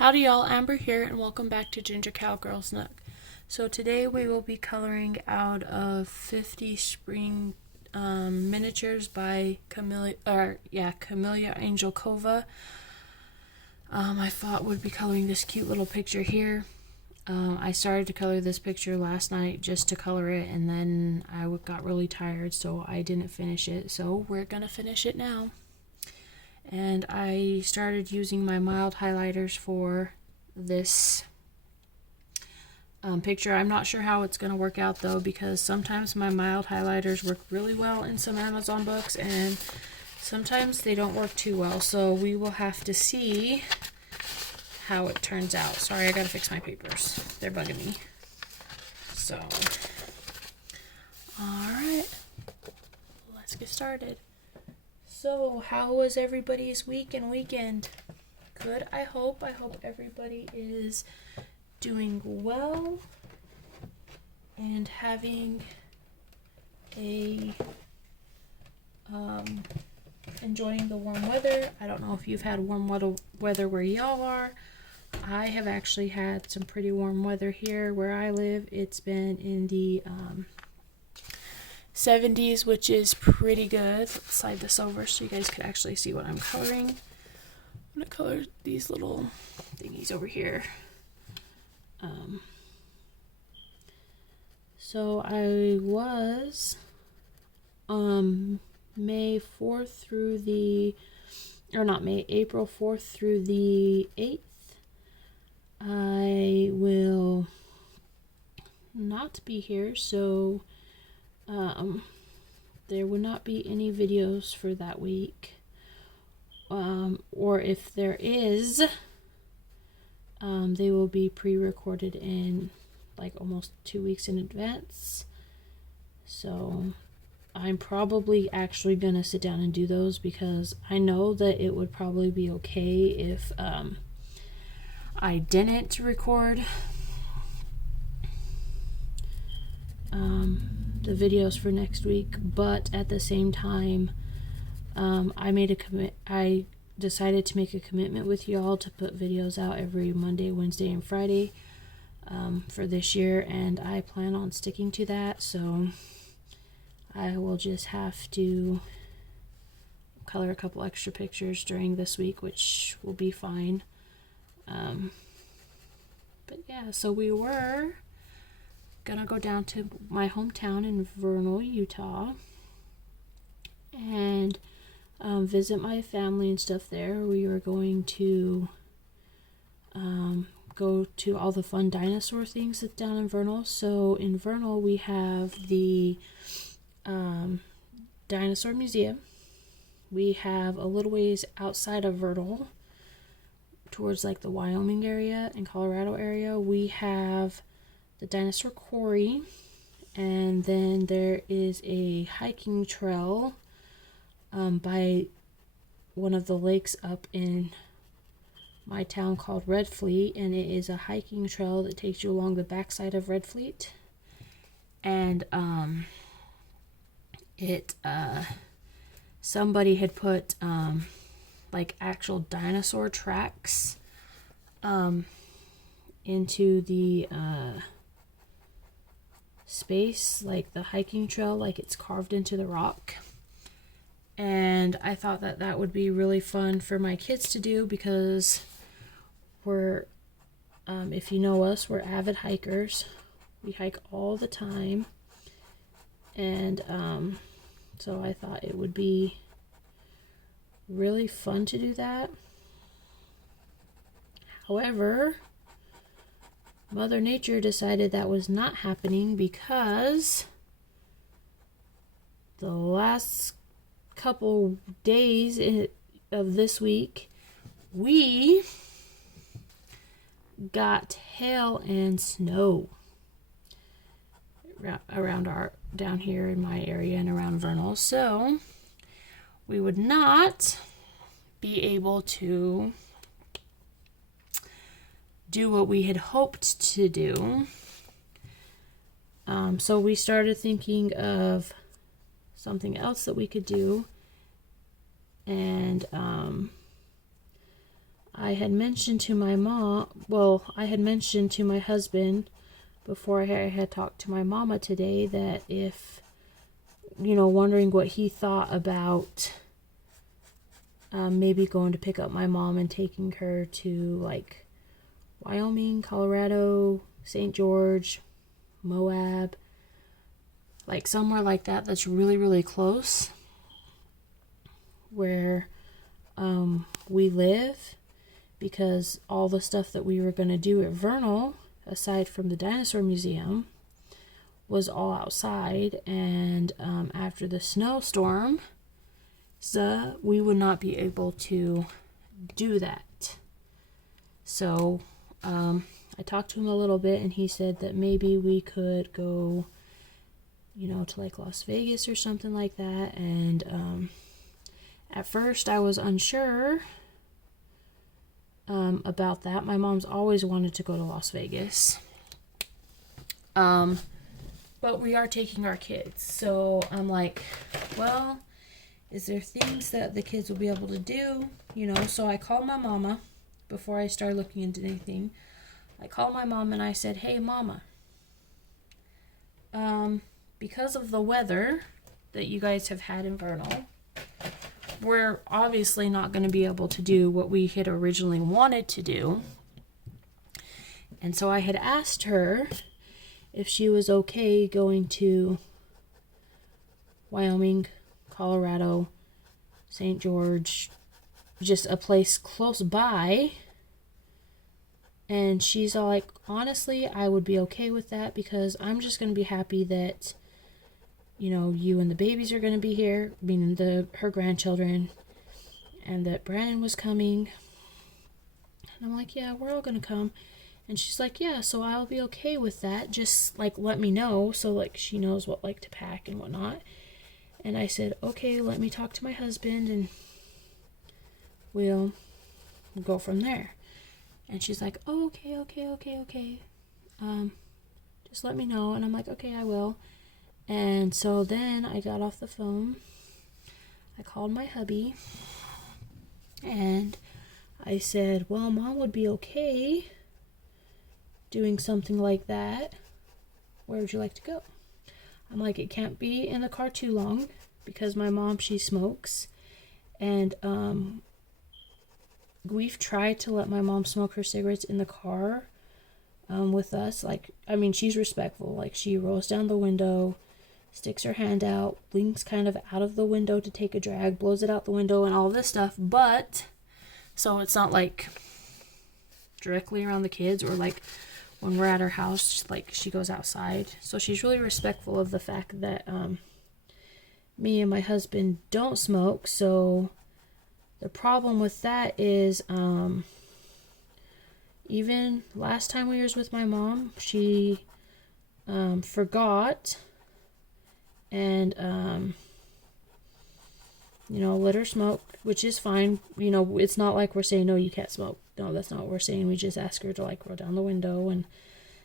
Howdy y'all, Amber here and welcome back to Ginger Cowgirl's Nook. So today we will be coloring out of 50 spring miniatures by Camellia Angelkova. I thought would be coloring this cute little picture here. I started to color this picture last night just to color it, and then I got really tired, so I didn't finish it. So we're gonna finish it now. And I started using my mild highlighters for this picture. I'm not sure how it's going to work out though, because sometimes my mild highlighters work really well in some Amazon books and sometimes they don't work too well. So we will have to see how it turns out. Sorry, I gotta fix my papers. They're bugging me. So, alright, let's get started. So, how was everybody's week and weekend? Good, I hope. I hope everybody is doing well and having a enjoying the warm weather. I don't know if you've had warm weather where y'all are. I have actually had some pretty warm weather here where I live. It's been in the 70s, which is pretty good. Let's slide this over so you guys could actually see what I'm coloring. I'm going to color these little thingies over here. So I was April 4th through the 8th. I will not be here, so there will not be any videos for that week, or if there is, they will be pre-recorded in like almost 2 weeks in advance. So I'm probably actually gonna sit down and do those, because I know that it would probably be okay if I didn't record the videos for next week, but at the same time, I decided to make a commitment with y'all to put videos out every Monday, Wednesday, and Friday for this year, and I plan on sticking to that. So I will just have to color a couple extra pictures during this week, which will be fine. But yeah, so we were gonna go down to my hometown in Vernal, Utah, and visit my family and stuff there. We were going to go to all the fun dinosaur things that's down in Vernal. So in Vernal we have the dinosaur museum. We have a little ways outside of Vernal, towards like the Wyoming area and Colorado area, we have the dinosaur quarry, and then there is a hiking trail by one of the lakes up in my town called Red Fleet, and it is a hiking trail that takes you along the backside of Red Fleet, and somebody had put like actual dinosaur tracks into the space, like the hiking trail, like it's carved into the rock. And I thought that that would be really fun for my kids to do, because we're if you know us, we're avid hikers. We hike all the time, and so I thought it would be really fun to do that. However, Mother Nature decided that was not happening, because the last couple days of this week we got hail and snow around down here in my area and around Vernal. So we would not be able to do what we had hoped to do. So we started thinking of something else that we could do, and I had mentioned to my I had mentioned to my husband before I had talked to my mama today that if, wondering what he thought about maybe going to pick up my mom and taking her to like Wyoming, Colorado, St. George, Moab, like somewhere like that that's really, really close where we live, because all the stuff that we were going to do at Vernal, aside from the dinosaur museum, was all outside, and after the snowstorm, so we would not be able to do that. So I talked to him a little bit, and he said that maybe we could go, to like Las Vegas or something like that. And at first I was unsure about that. My mom's always wanted to go to Las Vegas. But we are taking our kids. So I'm like, well, is there things that the kids will be able to do? So I called my mama before I started looking into anything. I called my mom and I said, hey, Mama, because of the weather that you guys have had in Vernal, we're obviously not going to be able to do what we had originally wanted to do. And so I had asked her if she was okay going to Wyoming, Colorado, St. George, just a place close by. And she's all like, honestly, I would be okay with that, because I'm just going to be happy that, you and the babies are going to be here, meaning her grandchildren, and that Brandon was coming. And I'm like, yeah, we're all going to come. And she's like, yeah, so I'll be okay with that. Just, like, let me know. So, like, she knows what, like, to pack and whatnot. And I said, okay, let me talk to my husband, and we'll go from there. And she's like, oh, okay. Just let me know. And I'm like, okay, I will. And so then I got off the phone. I called my hubby. And I said, well, Mom would be okay doing something like that. Where would you like to go? I'm like, it can't be in the car too long, because my mom, she smokes. And we've tried to let my mom smoke her cigarettes in the car with us. Like, she's respectful. Like, she rolls down the window, sticks her hand out, leans kind of out of the window to take a drag, blows it out the window, and all this stuff. But, so it's not like directly around the kids, or like when we're at her house, like she goes outside. So she's really respectful of the fact that me and my husband don't smoke. So the problem with that is, even last time we was with my mom, she forgot and, let her smoke, which is fine. It's not like we're saying, no, you can't smoke. No, that's not what we're saying. We just ask her to, like, roll down the window and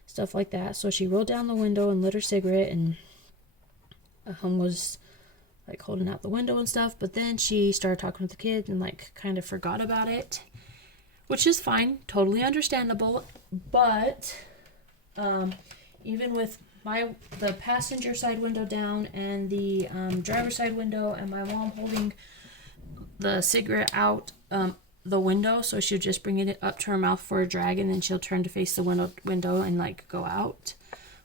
stuff like that. So she rolled down the window and lit her cigarette, and was like holding out the window and stuff. But then she started talking with the kids and like kind of forgot about it, which is fine, totally understandable. But even with the passenger side window down and the driver's side window, and my mom holding the cigarette out the window, so she'll just bring it up to her mouth for a drag, and then she'll turn to face the window and like go out,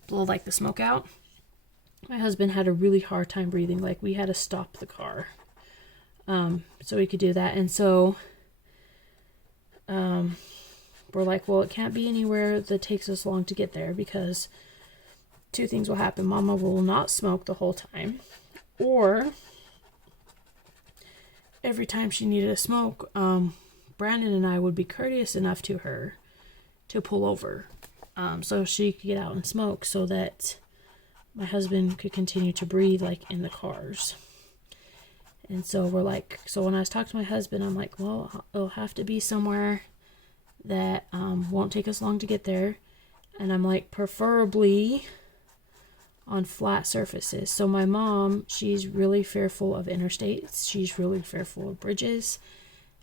blow like the smoke out. My husband had a really hard time breathing. Like, we had to stop the car so we could do that. And so we're like, well, it can't be anywhere that takes us long to get there, because two things will happen. Mama will not smoke the whole time, or every time she needed a smoke, Brandon and I would be courteous enough to her to pull over so she could get out and smoke, so that my husband could continue to breathe, like, in the cars. And so we're like, so when I was talking to my husband, I'm like, well, it'll have to be somewhere that won't take us long to get there. And I'm like, preferably on flat surfaces. So my mom, she's really fearful of interstates. She's really fearful of bridges.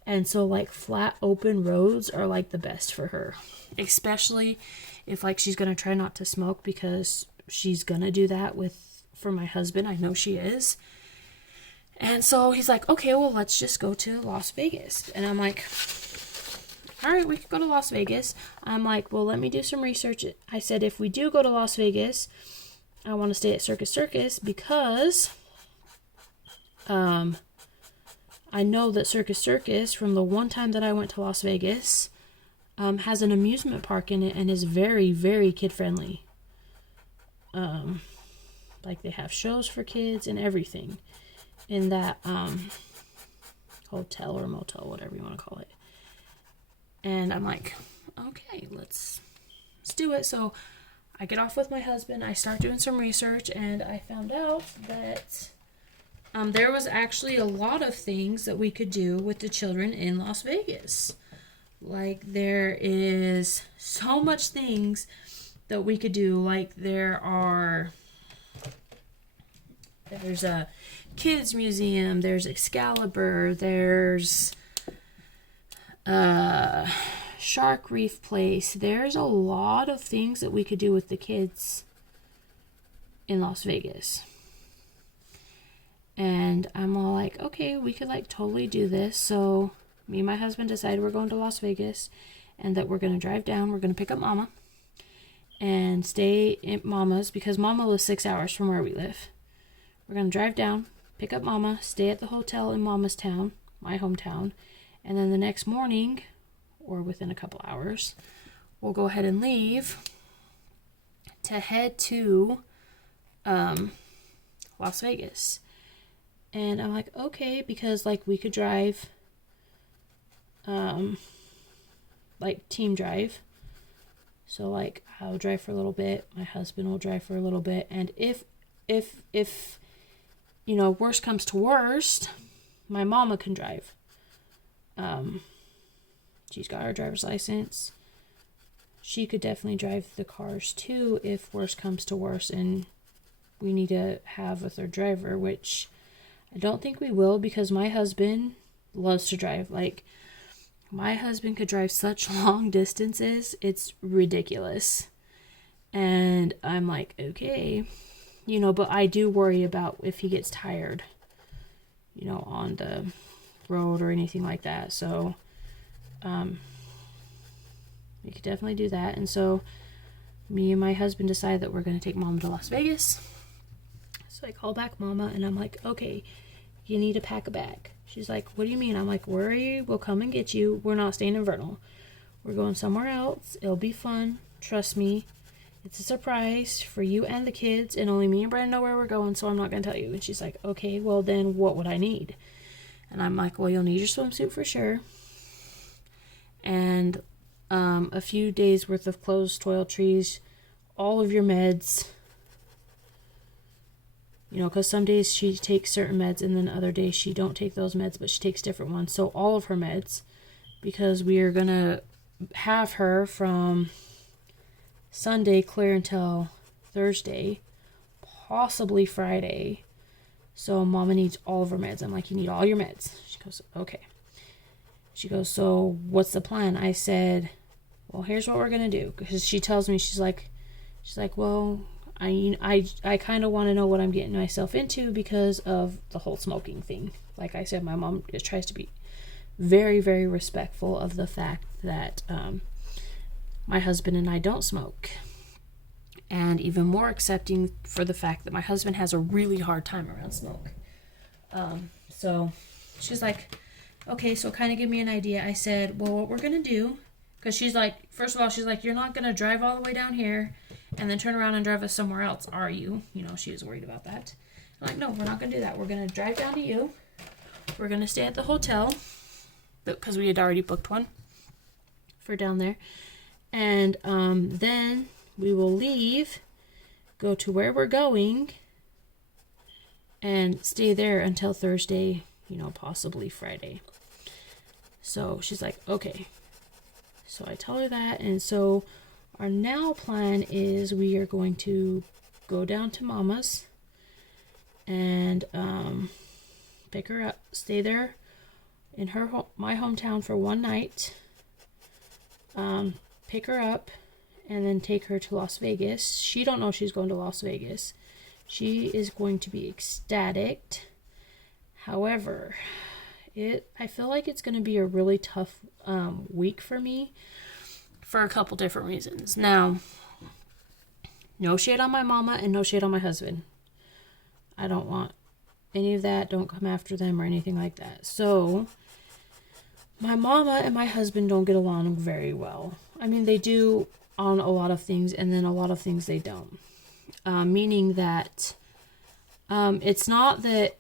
And so like flat open roads are like the best for her, especially if like she's gonna try not to smoke, because she's gonna do that for my husband. I know she is. And so he's like, okay, well, let's just go to Las Vegas. And I'm like, all right, we could go to Las Vegas. I'm like, well, let me do some research. I said, if we do go to Las Vegas, I want to stay at Circus because I know that Circus, from the one time that I went to Las Vegas, has an amusement park in it and is very, very kid-friendly. Like, they have shows for kids and everything in that hotel or motel, whatever you want to call it. And I'm like, okay, let's do it. So I get off with my husband. I start doing some research, and I found out that there was actually a lot of things that we could do with the children in Las Vegas. Like, there is so much things that we could do. Like, there's a kids museum, there's Excalibur, there's Shark Reef Place. There's a lot of things that we could do with the kids in Las Vegas. And I'm all like, okay, we could like totally do this. So me and my husband decided we're going to Las Vegas, and that we're going to drive down. We're going to pick up Mama and stay at Mama's, because Mama lives 6 hours from where we live. We're going to drive down, pick up Mama, stay at the hotel in Mama's town, my hometown, and then the next morning, or within a couple hours, we'll go ahead and leave to head to Las Vegas. And I'm like, okay, because like we could drive like team drive. So like I'll drive for a little bit, my husband will drive for a little bit, and if you know, worst comes to worst, my mama can drive. She's got her driver's license. She could definitely drive the cars too if worst comes to worst and we need to have a third driver, which I don't think we will, because my husband loves to drive. Like, my husband could drive such long distances, it's ridiculous. And I'm like, okay, you know, but I do worry about if he gets tired, you know, on the road or anything like that. So, we could definitely do that. And so, me and my husband decided that we're going to take Mom to Las Vegas. So I call back Mama, and I'm like, okay, you need to pack a bag. She's like, what do you mean? I'm like, worry, we'll come and get you. We're not staying in Vernal. We're going somewhere else. It'll be fun. Trust me. It's a surprise for you and the kids, and only me and Brandon know where we're going, so I'm not going to tell you. And she's like, okay, well then what would I need? And I'm like, well, you'll need your swimsuit for sure. And a few days worth of clothes, toiletries, all of your meds. You know, because some days she takes certain meds, and then other days she don't take those meds, but she takes different ones. So all of her meds, because we are going to have her from Sunday clear until Thursday, possibly Friday. So Mama needs all of her meds. I'm like, you need all your meds. She goes, okay. She goes, so what's the plan? I said, well, here's what we're going to do. Because she tells me, she's like, well, I kind of want to know what I'm getting myself into because of the whole smoking thing. Like I said, my mom tries to be very, very respectful of the fact that my husband and I don't smoke. And even more accepting for the fact that my husband has a really hard time around smoke. So she's like, okay, so kind of give me an idea. I said, well, what we're going to do, because she's like, first of all, she's like, you're not going to drive all the way down here and then turn around and drive us somewhere else, are you? You know, she was worried about that. I'm like, no, we're not going to do that. We're going to drive down to you. We're going to stay at the hotel, because we had already booked one for down there. And then we will leave, go to where we're going, and stay there until Thursday, you know, possibly Friday. So she's like, okay. So I tell her that, and so our now plan is we are going to go down to Mama's and pick her up, stay there in my hometown for one night, pick her up, and then take her to Las Vegas. She don't know she's going to Las Vegas. She is going to be ecstatic. However, I feel like it's going to be a really tough week for me for a couple different reasons. Now, no shade on my mama and no shade on my husband. I don't want any of that. Don't come after them or anything like that. So, my mama and my husband don't get along very well. I mean, they do on a lot of things, and then a lot of things they don't. Meaning that it's not that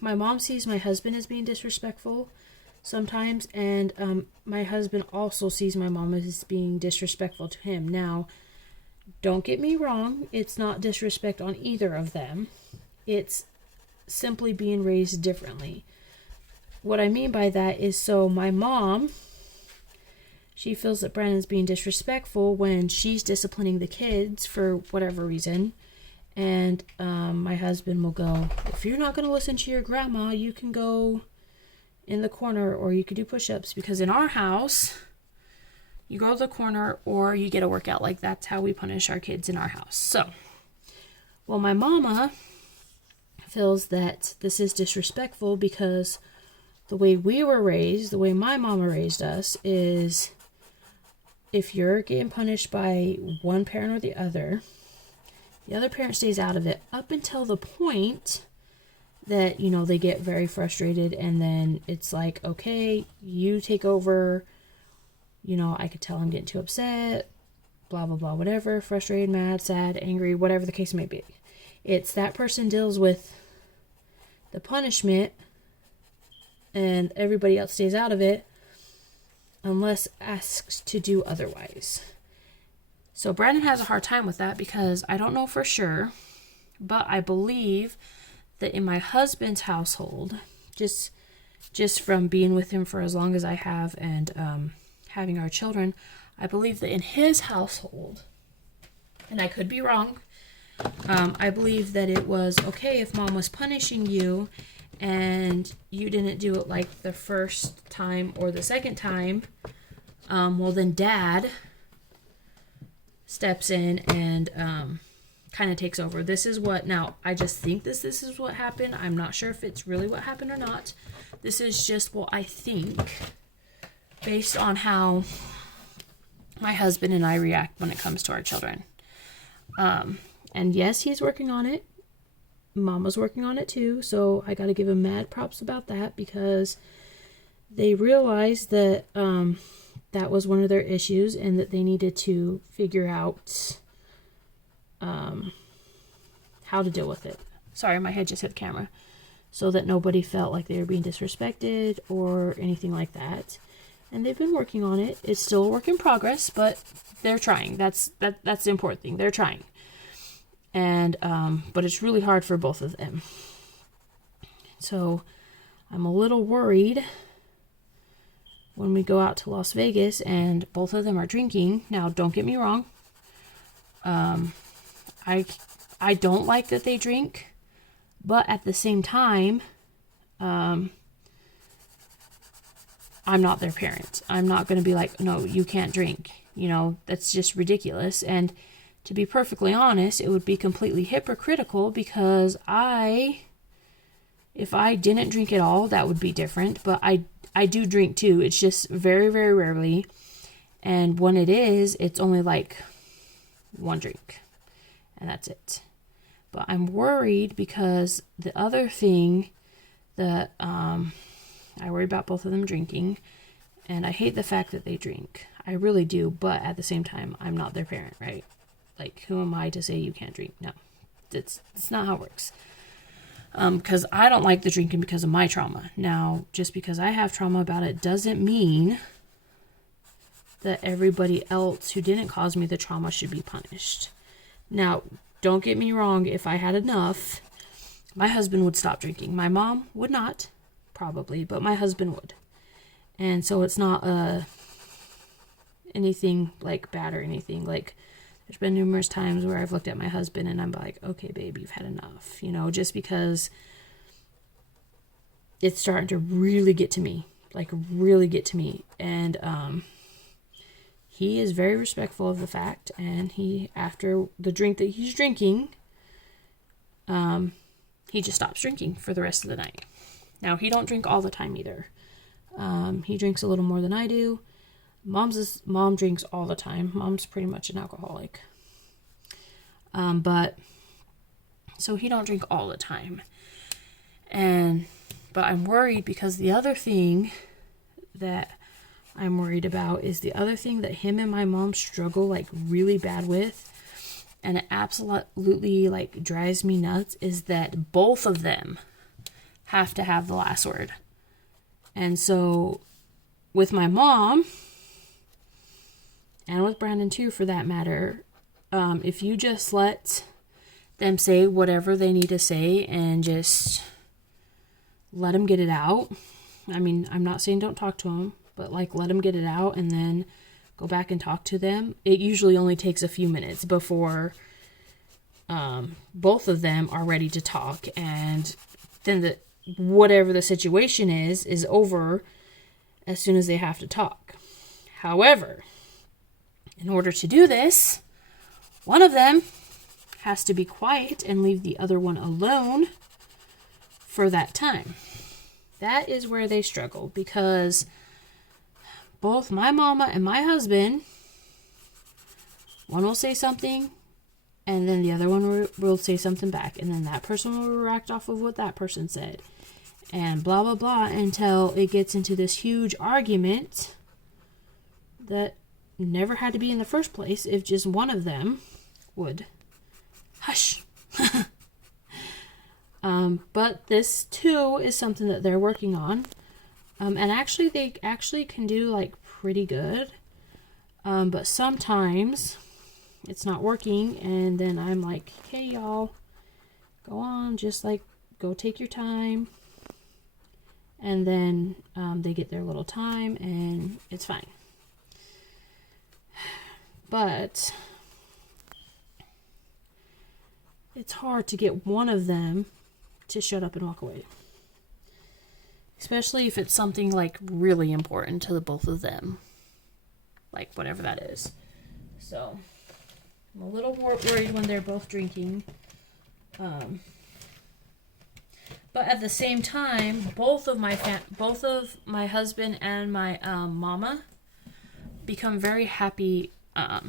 my mom sees my husband as being disrespectful sometimes, and my husband also sees my mom as being disrespectful to him. Now, don't get me wrong, it's not disrespect on either of them. It's simply being raised differently. What I mean by that is, so my mom, she feels that Brandon's being disrespectful when she's disciplining the kids for whatever reason. And my husband will go, if you're not going to listen to your grandma, you can go in the corner or you could do push-ups. Because in our house, you go to the corner or you get a workout. Like, that's how we punish our kids in our house. So, well, my mama feels that this is disrespectful because the way we were raised, the way my mama raised us, is if you're getting punished by one parent or the other parent stays out of it up until the point that, they get very frustrated, and then it's like, okay, you take over. I could tell I'm getting too upset, blah, blah, blah, whatever, frustrated, mad, sad, angry, whatever the case may be. It's that person deals with the punishment and everybody else stays out of it unless asked to do otherwise. So Brandon has a hard time with that because I don't know for sure, but I believe that in my husband's household, just from being with him for as long as I have and having our children, I believe that in his household, and I could be wrong, I believe that it was okay if mom was punishing you and you didn't do it like the first time or the second time, well then dad steps in and kind of takes over. This is what, now I just think this is what happened. I'm not sure if it's really what happened or not. This is just what I think based on how my husband and I react when it comes to our children. And yes, he's working on it. Mama's working on it too. So I got to give him mad props about that because they realized that that was one of their issues and that they needed to figure out how to deal with it. Sorry, my head just hit the camera. So that nobody felt like they were being disrespected or anything like that. And they've been working on it. It's still a work in progress, but they're trying. That's the important thing. They're trying. And but it's really hard for both of them. So I'm a little worried when we go out to Las Vegas and both of them are drinking. Now, don't get me wrong. I don't like that they drink, but at the same time, I'm not their parent. I'm not going to be like, no, you can't drink. That's just ridiculous. And to be perfectly honest, it would be completely hypocritical because if I didn't drink at all, that would be different. But I do drink too. It's just very, very rarely. And when it is, it's only like one drink. And that's it. But I'm worried because the other thing that I worry about both of them drinking. And I hate the fact that they drink. I really do. But at the same time, I'm not their parent, right? Like, who am I to say you can't drink? No. It's not how it works. Because I don't like the drinking because of my trauma. Now, just because I have trauma about it doesn't mean that everybody else who didn't cause me the trauma should be punished. Now, don't get me wrong. If I had enough, my husband would stop drinking. My mom would not, probably, but my husband would. And so it's not anything like bad or anything. Like, there's been numerous times where I've looked at my husband and I'm like, okay, babe, you've had enough, just because it's starting to really get to me. like really get to me. And he is very respectful of the fact, and he, after the drink that he's drinking, he just stops drinking for the rest of the night. Now, he don't drink all the time either. He drinks a little more than I do. Mom drinks all the time. Mom's pretty much an alcoholic. But so he don't drink all the time. But I'm worried because the other thing that I'm worried about is the other thing that him and my mom struggle like really bad with, and it absolutely like drives me nuts, is that both of them have to have the last word. And so with my mom, and with Brandon too for that matter, if you just let them say whatever they need to say and just let them get it out. I mean, I'm not saying don't talk to them, but like let them get it out and then go back and talk to them. It usually only takes a few minutes before both of them are ready to talk, and then whatever the situation is over as soon as they have to talk. However, in order to do this, one of them has to be quiet and leave the other one alone for that time. That is where they struggle, because both my mama and my husband, one will say something and then the other one will say something back, and then that person will react off of what that person said, and blah blah blah, until it gets into this huge argument that never had to be in the first place if just one of them would hush. But this too is something that they're working on, and actually they actually can do like pretty good, but sometimes it's not working, and then I'm like, hey y'all, go on, just like go take your time, and then they get their little time and it's fine. But it's hard to get one of them to shut up and walk away, especially if it's something like really important to the both of them, like whatever that is. So I'm a little worried when they're both drinking, but at the same time, both of my husband and my mama become very happy. I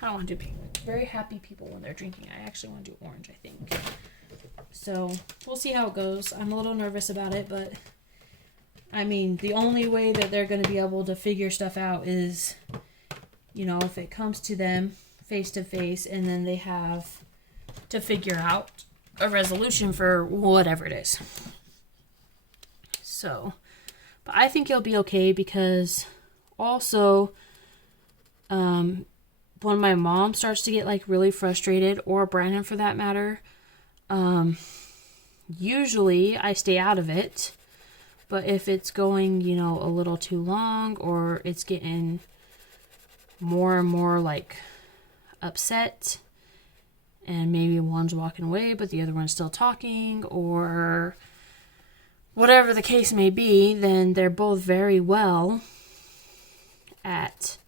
don't want to do pink. Very happy people when they're drinking. I actually want to do orange, I think. So we'll see how it goes. I'm a little nervous about it, but I mean, the only way that they're going to be able to figure stuff out is, you know, if it comes to them face to face, and then they have to figure out a resolution for whatever it is. So, but I think it'll be okay, because also, when my mom starts to get like really frustrated, or Brandon for that matter, usually I stay out of it. But if it's going, you know, a little too long, or it's getting more and more like upset, and maybe one's walking away but the other one's still talking, or whatever the case may be, then they're both very well at,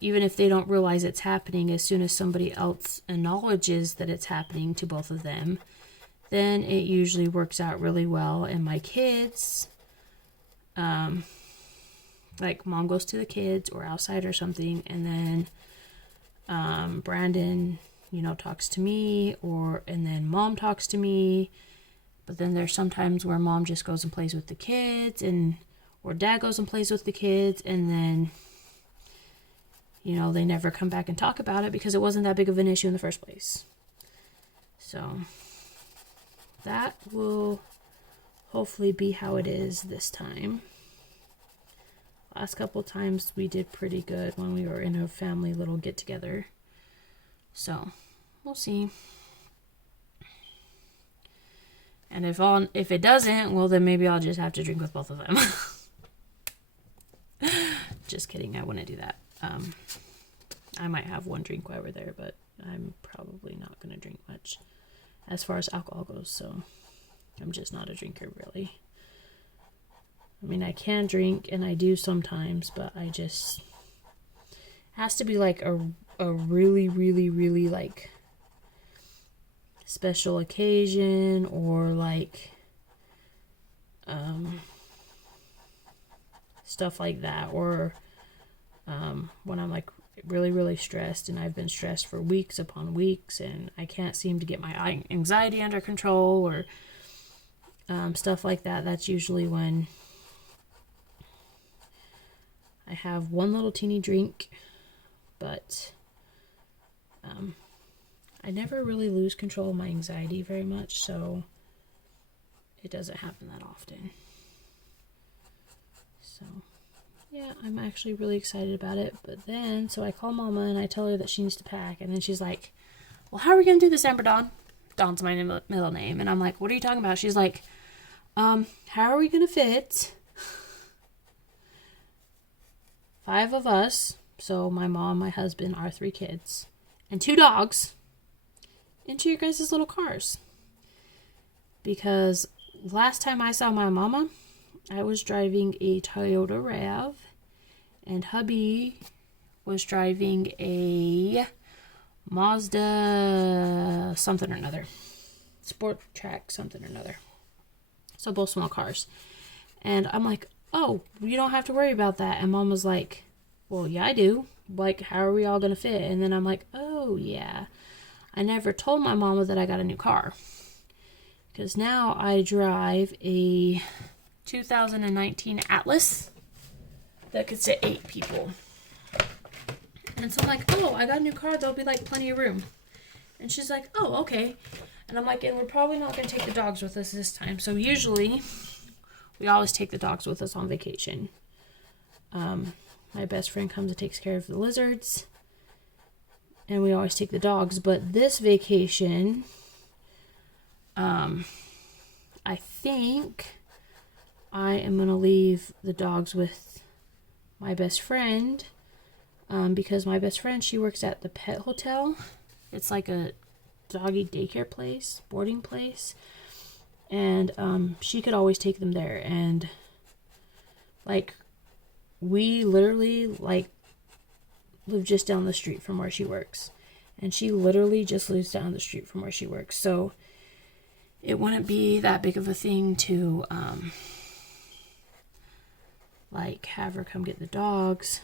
even if they don't realize it's happening, as soon as somebody else acknowledges that it's happening to both of them, then it usually works out really well. And my kids, like mom goes to the kids or outside or something, and then Brandon, you know, talks to me, and then mom talks to me. But then there's sometimes where mom just goes and plays with the kids, or dad goes and plays with the kids, and then, you know, they never come back and talk about it because it wasn't that big of an issue in the first place. So that will hopefully be how it is this time. Last couple times we did pretty good when we were in a family little get together. So we'll see. And if it doesn't, well, then maybe I'll just have to drink with both of them. Just kidding. I wouldn't do that. I might have one drink while we're there, but I'm probably not going to drink much as far as alcohol goes. So I'm just not a drinker, really. I mean, I can drink, and I do sometimes, but I just... has to be like a really, really, really like special occasion, or like stuff like that, or when I'm like really, really stressed, and I've been stressed for weeks upon weeks, and I can't seem to get my anxiety under control, or stuff like that. That's usually when I have one little teeny drink. But I never really lose control of my anxiety very much, so it doesn't happen that often. So, yeah, I'm actually really excited about it. But then, so I call Mama and I tell her that she needs to pack. And then she's like, well, how are we going to do this, Amber Dawn? Dawn's my middle name. And I'm like, what are you talking about? She's like, how are we going to fit 5 of us? So my mom, my husband, our 3 kids, and 2 dogs into your guys' little cars. Because last time I saw my mama, I was driving a Toyota RAV, and hubby was driving a Mazda something or another. Sport Track something or another. So both small cars. And I'm like, oh, you don't have to worry about that. And Mom was like, well, yeah, I do. Like, how are we all going to fit? And then I'm like, oh, yeah. I never told my mama that I got a new car. Because now I drive a 2019 Atlas that could sit 8 people. And so I'm like, oh, I got a new car. There'll be, like, plenty of room. And she's like, oh, okay. And I'm like, and we're probably not going to take the dogs with us this time. So usually, we always take the dogs with us on vacation. My best friend comes and takes care of the lizards. And we always take the dogs. But this vacation, I think I am going to leave the dogs with my best friend. Because my best friend, she works at the pet hotel. It's like a doggy daycare place, boarding place. And she could always take them there. And like... we literally, like, live just down the street from where she works. And she literally just lives down the street from where she works. So, it wouldn't be that big of a thing to, like, have her come get the dogs,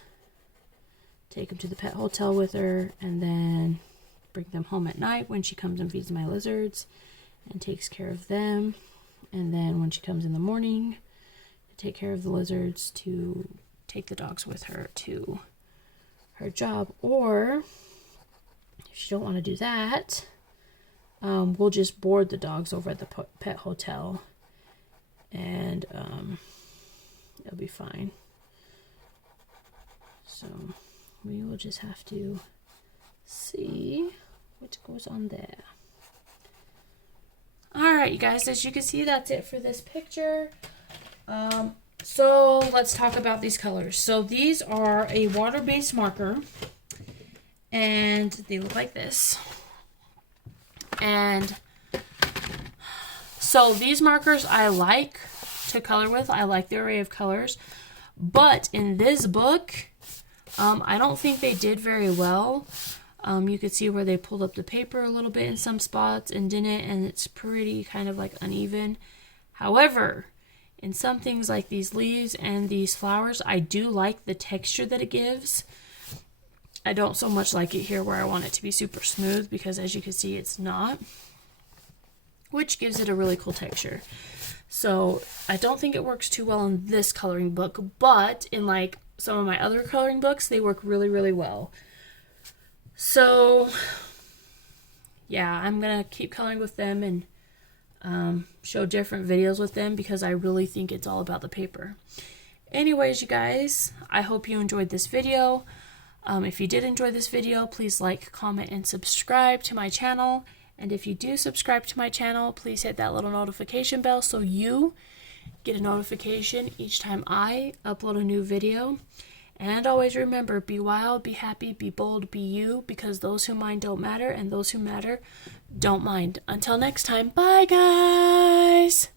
take them to the pet hotel with her, and then bring them home at night when she comes and feeds my lizards and takes care of them. And then when she comes in the morning, take care of the lizards, to take the dogs with her to her job. Or if you don't want to do that, we'll just board the dogs over at the pet hotel, and it'll be fine. So we will just have to see what goes on there. Alright, you guys, as you can see, that's it for this picture. So let's talk about these colors. So these are a water-based marker, and they look like this. And so these markers I like to color with. I like the array of colors. But in this book, I don't think they did very well. You could see where they pulled up the paper a little bit in some spots and didn't, and it's pretty kind of like uneven. However, in some things like these leaves and these flowers, I do like the texture that it gives. I don't so much like it here where I want it to be super smooth, because as you can see, it's not, which gives it a really cool texture. So I don't think it works too well in this coloring book, but in like some of my other coloring books, they work really, really well. So yeah, I'm gonna keep coloring with them and show different videos with them, because I really think it's all about the paper. Anyways, you guys, I hope you enjoyed this video. If you did enjoy this video, please like, comment, and subscribe to my channel. And if you do subscribe to my channel, please hit that little notification bell so you get a notification each time I upload a new video. And always remember, be wild, be happy, be bold, be you, because those who mind don't matter, and those who matter don't mind. Until next time, bye guys!